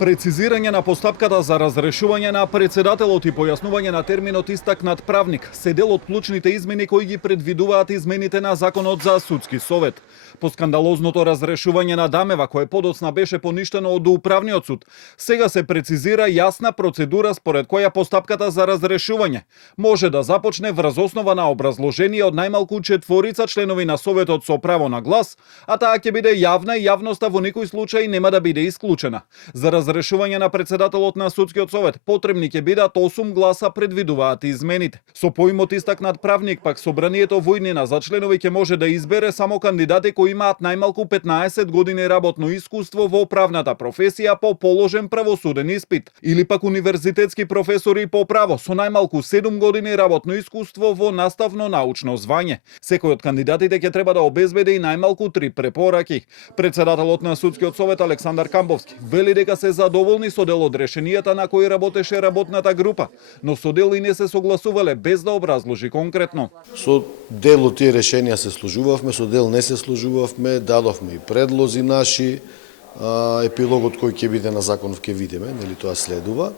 Прецизирање на постапката за разрешување на председателот и појаснување на терминот истакнат правник се дел од клучните измени кои ги предвидуваат измените на Законот за судски совет. По скандалозното разрешување на Дамева, кое подоцна беше поништено од управниот суд, сега се прецизира јасна процедура според која постапката за разрешување може да започне врз основа на образложение од најмалку 4 членови на советот со право на глас, а таа ќе биде јавна и јавноста во никој случај нема да биде исклучена. За разрешување на председателот на судскиот совет потребни ќе бидат 8 гласа, предвидуваат измените. Со поимот истакнат правник пак собранието во иднина за членови ќе може да избере само кандидати кои имаат најмалку 15 години работно искуство во правната професија по положен правосуден испит, или пак универзитетски професори по право со најмалку 7 години работно искуство во наставно научно звање. Секој од кандидатите ќе треба да обезбеди и најмалку 3 препораки. Председателот на судскиот совет Александар Камбовски вели дека се задоволни со дел од решенијата на кои работеше работната група, но со дел и не се согласувале без да образложи конкретно. Со дел од тие решенија се сложувавме, со дел не се сложувавме, дадовме и предлози наши, епилогот кој ќе биде на законов ќе видиме, нели тоа следува.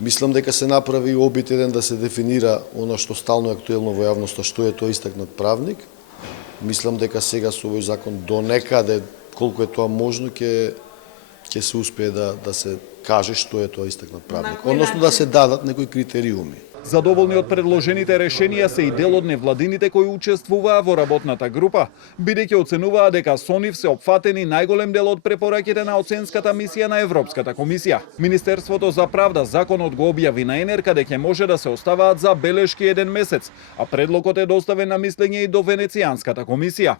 Мислам дека се направи обителен да се дефинира она што стално е актуелно во јавноста, што е тоа истакнат правник. Мислам дека сега со овој закон до некаде, колку е тоа можно, ќе се успее да се каже што е тоа истакнат правник, односно да се дадат некои критериуми. Задоволни од предложените решенија се и дел од невладините кои учествуваа во работната група, бидејќи оценуваа дека со нив се опфатени најголем дел од препораките на оценската мисија на Европската комисија. Министерството за правда законот го објави на НРК дека може да се оставаат за белешки 1 месец, а предлогот е доставен на мислење и до Венецијанската комисија.